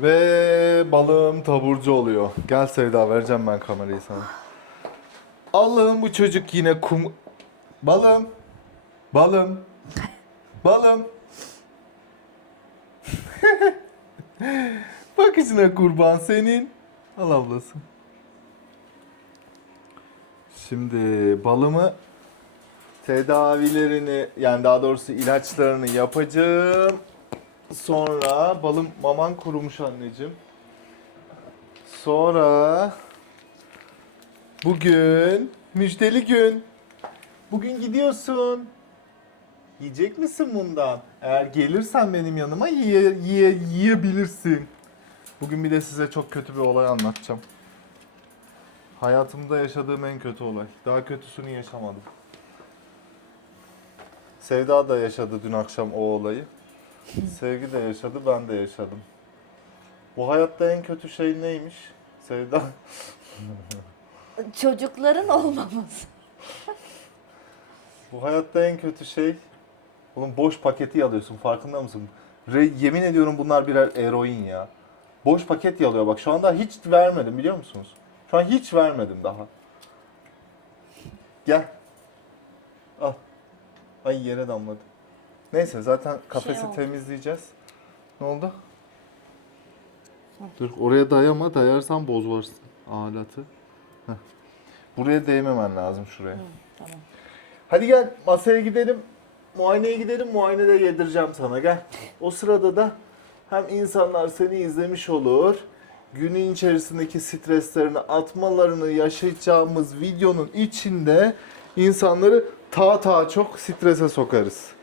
Ve balığım taburcu oluyor. Gel Sevda vereceğim ben kamerayı sana. Allah'ım bu çocuk yine kum... Balım. Balım. Balım. Bakışına kurban senin. Al ablası. Şimdi balımı tedavilerini yani daha doğrusu ilaçlarını yapacağım. Sonra balım maman kurumuş anneciğim. Sonra bugün müjdeli gün. Bugün gidiyorsun. Yiyecek misin bundan? Eğer gelirsen benim yanıma yiye, yiye, yiyebilirsin. Bugün bir de size çok kötü bir olay anlatacağım. Hayatımda yaşadığım en kötü olay. Daha kötüsünü yaşamadım. Sevda da yaşadı dün akşam o olayı. Sevgi de yaşadı, ben de yaşadım. Bu hayatta en kötü şey neymiş? Sevda. Çocukların olmaması. Bu hayatta en kötü şey bunun boş paketi yalıyorsun farkında mısın? Re, yemin ediyorum bunlar birer eroin ya. Boş paket yalıyor bak şu anda hiç vermedim biliyor musunuz? Şu an hiç vermedim daha. Gel. Al. Ay yere damladı. Neyse zaten kafesi Şey oldu. temizleyeceğiz. Ne oldu? Dur oraya dayama dayarsan bozvarsın alatı. Buraya değmemen lazım şuraya. tamam. Hadi gel masaya gidelim. Muayeneye gidelim. Muayenede yedireceğim sana gel. O sırada da hem insanlar seni izlemiş olur. Günün içerisindeki streslerini atmalarını yaşayacağımız videonun içinde insanları ta ta çok strese sokarız.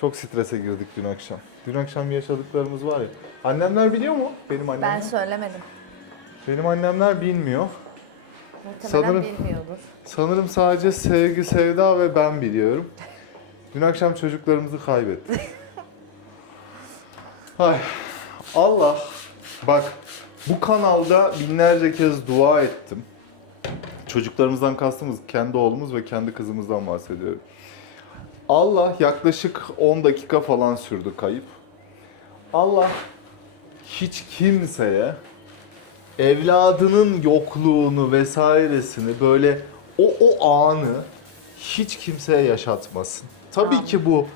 Çok strese girdik dün akşam. Dün akşam yaşadıklarımız var ya. Annemler biliyor mu? Benim annemler. Ben söylemedim. Benim annemler bilmiyor. Muhtemelen Sanırım- bilmiyordur. Sanırım sadece Sevgi, Sevda ve ben biliyorum. Dün akşam çocuklarımızı kaybettik. Ay, Allah. Bak bu kanalda binlerce kez dua ettim. Çocuklarımızdan kastımız kendi oğlumuz ve kendi kızımızdan bahsediyorum. Allah yaklaşık 10 dakika falan sürdü kayıp. Allah hiç kimseye evladının yokluğunu vesairesini böyle o o anı hiç kimseye yaşatmasın. Tabii ki bu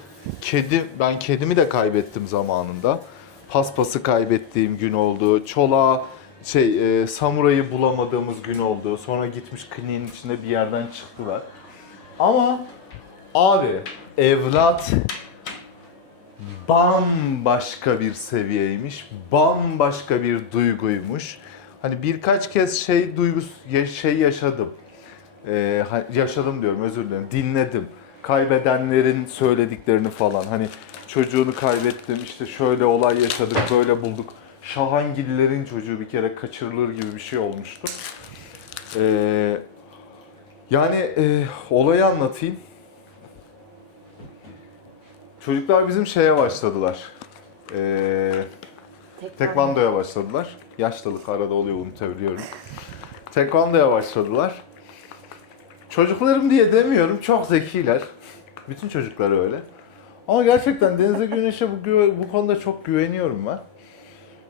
kedi ben kedimi de kaybettim zamanında. Paspası kaybettiğim gün oldu. Çola şey e, samurayı bulamadığımız gün oldu. Sonra gitmiş kliniğin içinde bir yerden çıktılar. Ama abi evlat bambaşka bir seviyeymiş. Bambaşka bir duyguymuş. Hani birkaç kez şey duygus şey yaşadım. Ee, yaşadım diyorum özür dilerim. Dinledim. Kaybedenlerin söylediklerini falan. Hani çocuğunu kaybettim işte şöyle olay yaşadık böyle bulduk. Şahangillerin çocuğu bir kere kaçırılır gibi bir şey olmuştu. Ee, yani e, olayı anlatayım. Çocuklar bizim şeye başladılar. Ee, tekvandoya başladılar. Yaşlılık arada oluyor unutabiliyorum. Tekvandoya başladılar. Çocuklarım diye demiyorum. Çok zekiler. Bütün çocuklar öyle. Ama gerçekten Deniz'e Güneş'e bu, bu konuda çok güveniyorum ben.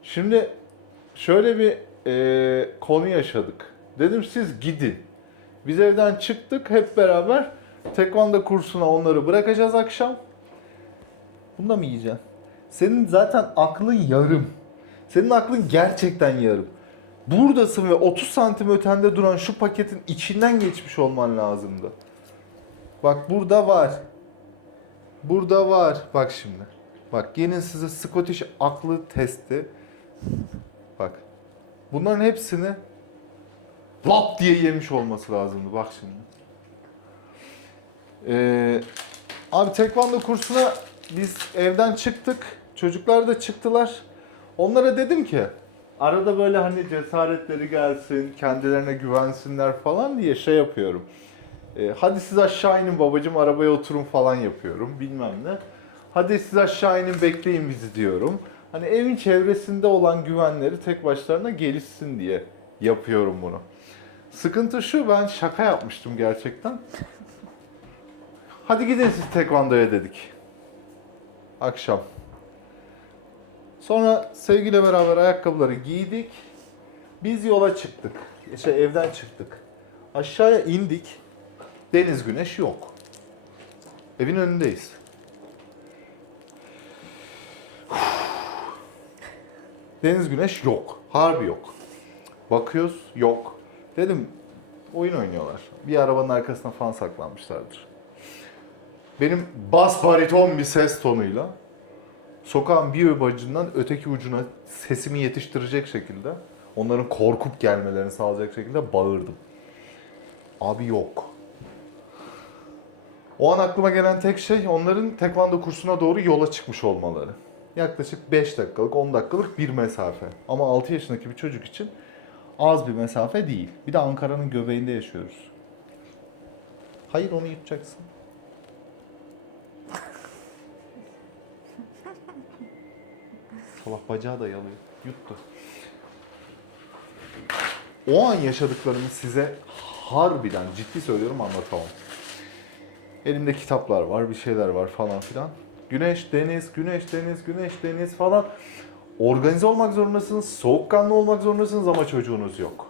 Şimdi şöyle bir e, konu yaşadık. Dedim siz gidin. Biz evden çıktık hep beraber tekvando kursuna onları bırakacağız akşam. Bunu da mı yiyeceksin? Senin zaten aklın yarım. Senin aklın gerçekten yarım. Buradasın ve 30 santim ötende duran şu paketin içinden geçmiş olman lazımdı. Bak burada var. Burada var. Bak şimdi. Bak gelin size Scottish aklı testi. Bak. Bunların hepsini lap diye yemiş olması lazımdı. Bak şimdi. Ee, abi tekvando kursuna biz evden çıktık. Çocuklar da çıktılar. Onlara dedim ki arada böyle hani cesaretleri gelsin, kendilerine güvensinler falan diye şey yapıyorum. Ee, hadi siz aşağı inin babacım arabaya oturun falan yapıyorum bilmem ne. Hadi siz aşağı inin bekleyin bizi diyorum. Hani evin çevresinde olan güvenleri tek başlarına gelişsin diye yapıyorum bunu. Sıkıntı şu ben şaka yapmıştım gerçekten. Hadi gidin siz tekvandoya dedik. Akşam. Sonra sevgiyle beraber ayakkabıları giydik. Biz yola çıktık. Şey evden çıktık. Aşağıya indik. Deniz güneş yok. Evin önündeyiz. Deniz güneş yok. Harbi yok. Bakıyoruz yok. Dedim oyun oynuyorlar. Bir arabanın arkasına falan saklanmışlardır. Benim bas bariton bir ses tonuyla sokağın bir bacından öteki ucuna sesimi yetiştirecek şekilde onların korkup gelmelerini sağlayacak şekilde bağırdım. Abi yok. O an aklıma gelen tek şey onların tekvando kursuna doğru yola çıkmış olmaları. Yaklaşık 5 dakikalık, 10 dakikalık bir mesafe. Ama 6 yaşındaki bir çocuk için az bir mesafe değil. Bir de Ankara'nın göbeğinde yaşıyoruz. Hayır onu yutacaksın. Salak bacağı da yalıyor. Yuttu. O an yaşadıklarımı size harbiden ciddi söylüyorum anlatamam. Elimde kitaplar var, bir şeyler var falan filan. Güneş, deniz, güneş, deniz, güneş, deniz falan. Organize olmak zorundasınız, soğukkanlı olmak zorundasınız ama çocuğunuz yok.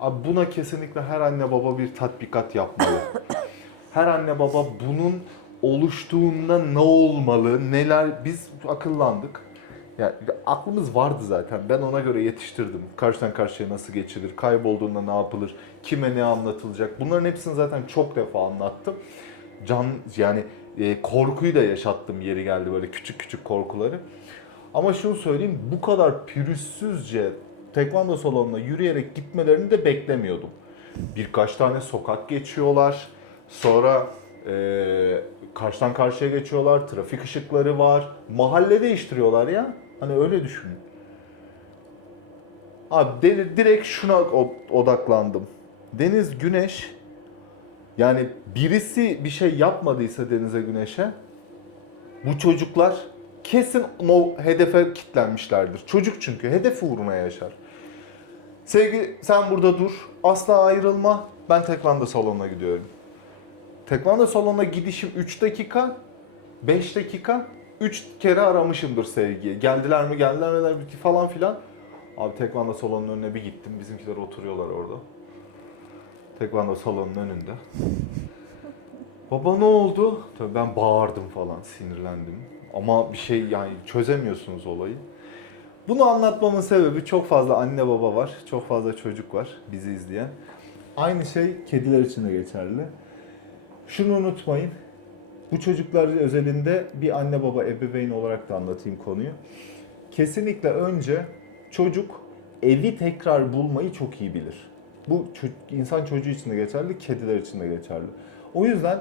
Abi buna kesinlikle her anne baba bir tatbikat yapmalı. her anne baba bunun oluştuğunda ne olmalı, neler biz akıllandık. Ya aklımız vardı zaten. Ben ona göre yetiştirdim. Karşıdan karşıya nasıl geçilir, kaybolduğunda ne yapılır, kime ne anlatılacak. Bunların hepsini zaten çok defa anlattım. Can yani e, korkuyu da yaşattım yeri geldi böyle küçük küçük korkuları. Ama şunu söyleyeyim bu kadar pürüzsüzce tekvando salonuna yürüyerek gitmelerini de beklemiyordum. Birkaç tane sokak geçiyorlar. Sonra e, karşıdan karşıya geçiyorlar. Trafik ışıkları var. Mahalle değiştiriyorlar ya. Hani öyle düşünün. Abi direkt şuna odaklandım. Deniz, güneş yani birisi bir şey yapmadıysa denize, güneşe bu çocuklar kesin o hedefe kitlenmişlerdir. Çocuk çünkü hedef uğruna yaşar. Sevgi sen burada dur. Asla ayrılma. Ben tekvando salonuna gidiyorum. Tekvando salonuna gidişim 3 dakika, 5 dakika, 3 kere aramışımdır sevgiyi. Geldiler mi, geldiler mi mi falan filan. Abi tekvando salonunun önüne bir gittim. Bizimkiler oturuyorlar orada. Tekvando salonunun önünde. Baba ne oldu? Tabii ben bağırdım falan, sinirlendim. Ama bir şey yani çözemiyorsunuz olayı. Bunu anlatmamın sebebi çok fazla anne baba var, çok fazla çocuk var bizi izleyen. Aynı şey kediler için de geçerli. Şunu unutmayın. Bu çocuklar özelinde bir anne baba ebeveyn olarak da anlatayım konuyu. Kesinlikle önce çocuk evi tekrar bulmayı çok iyi bilir. Bu insan çocuğu için de geçerli, kediler için de geçerli. O yüzden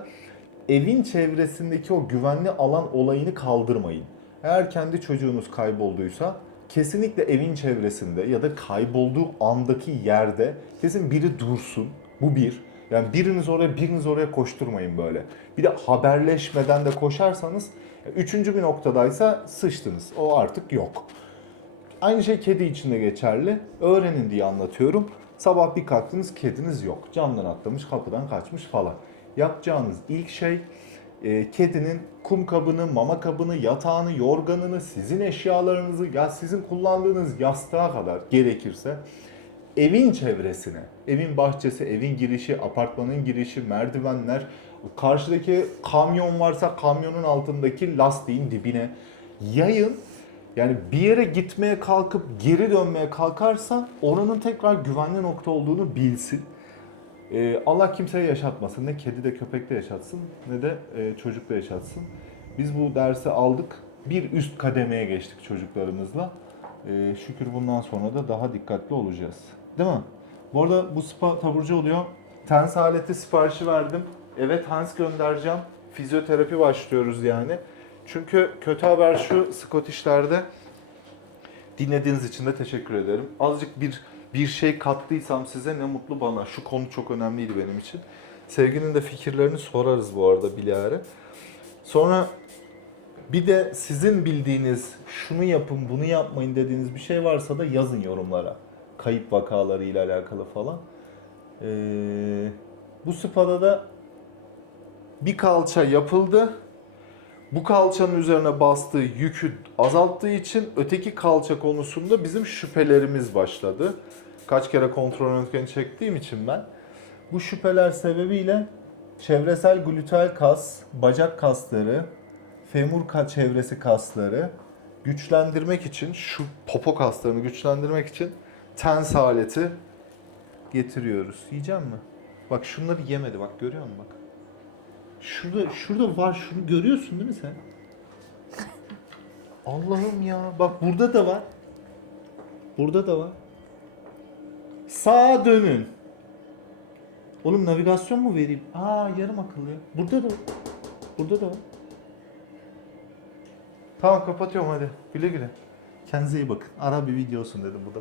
evin çevresindeki o güvenli alan olayını kaldırmayın. Eğer kendi çocuğunuz kaybolduysa kesinlikle evin çevresinde ya da kaybolduğu andaki yerde kesin biri dursun. Bu bir. Yani biriniz oraya biriniz oraya koşturmayın böyle. Bir de haberleşmeden de koşarsanız üçüncü bir noktadaysa sıçtınız. O artık yok. Aynı şey kedi için de geçerli. Öğrenin diye anlatıyorum. Sabah bir kalktınız kediniz yok. Camdan atlamış, kapıdan kaçmış falan. Yapacağınız ilk şey e, kedinin kum kabını, mama kabını, yatağını, yorganını, sizin eşyalarınızı, ya sizin kullandığınız yastığa kadar gerekirse evin çevresine, evin bahçesi, evin girişi, apartmanın girişi, merdivenler, karşıdaki kamyon varsa kamyonun altındaki lastiğin dibine yayın. Yani bir yere gitmeye kalkıp geri dönmeye kalkarsa oranın tekrar güvenli nokta olduğunu bilsin. Ee, Allah kimseye yaşatmasın. Ne kedi de köpek de yaşatsın ne de e, çocuk da yaşatsın. Biz bu dersi aldık. Bir üst kademeye geçtik çocuklarımızla. Ee, şükür bundan sonra da daha dikkatli olacağız. Değil mi? Bu arada bu spa taburcu oluyor. Tens aleti siparişi verdim. Evet Hans göndereceğim. Fizyoterapi başlıyoruz yani. Çünkü kötü haber şu Scottish'lerde dinlediğiniz için de teşekkür ederim. Azıcık bir bir şey kattıysam size ne mutlu bana. Şu konu çok önemliydi benim için. Sevginin de fikirlerini sorarız bu arada bilahare. Sonra bir de sizin bildiğiniz şunu yapın bunu yapmayın dediğiniz bir şey varsa da yazın yorumlara. Kayıp vakaları ile alakalı falan. Ee, bu spada da bir kalça yapıldı. Bu kalçanın üzerine bastığı yükü azalttığı için öteki kalça konusunda bizim şüphelerimiz başladı. Kaç kere kontrol röntgeni çektiğim için ben. Bu şüpheler sebebiyle çevresel gluteal kas, bacak kasları, femur ka- çevresi kasları güçlendirmek için, şu popo kaslarını güçlendirmek için tens aleti getiriyoruz. Yiyecek mi? Bak şunları yemedi bak görüyor musun bak. Şurada şurada var şunu görüyorsun değil mi sen? Allah'ım ya. Bak burada da var. Burada da var. Sağa dönün. Oğlum navigasyon mu vereyim? Aa yarım akıllı ya. Burada da var. Burada da var. Tamam kapatıyorum hadi. Güle güle. Kendinize iyi bakın. Ara bir videosun dedim bu da.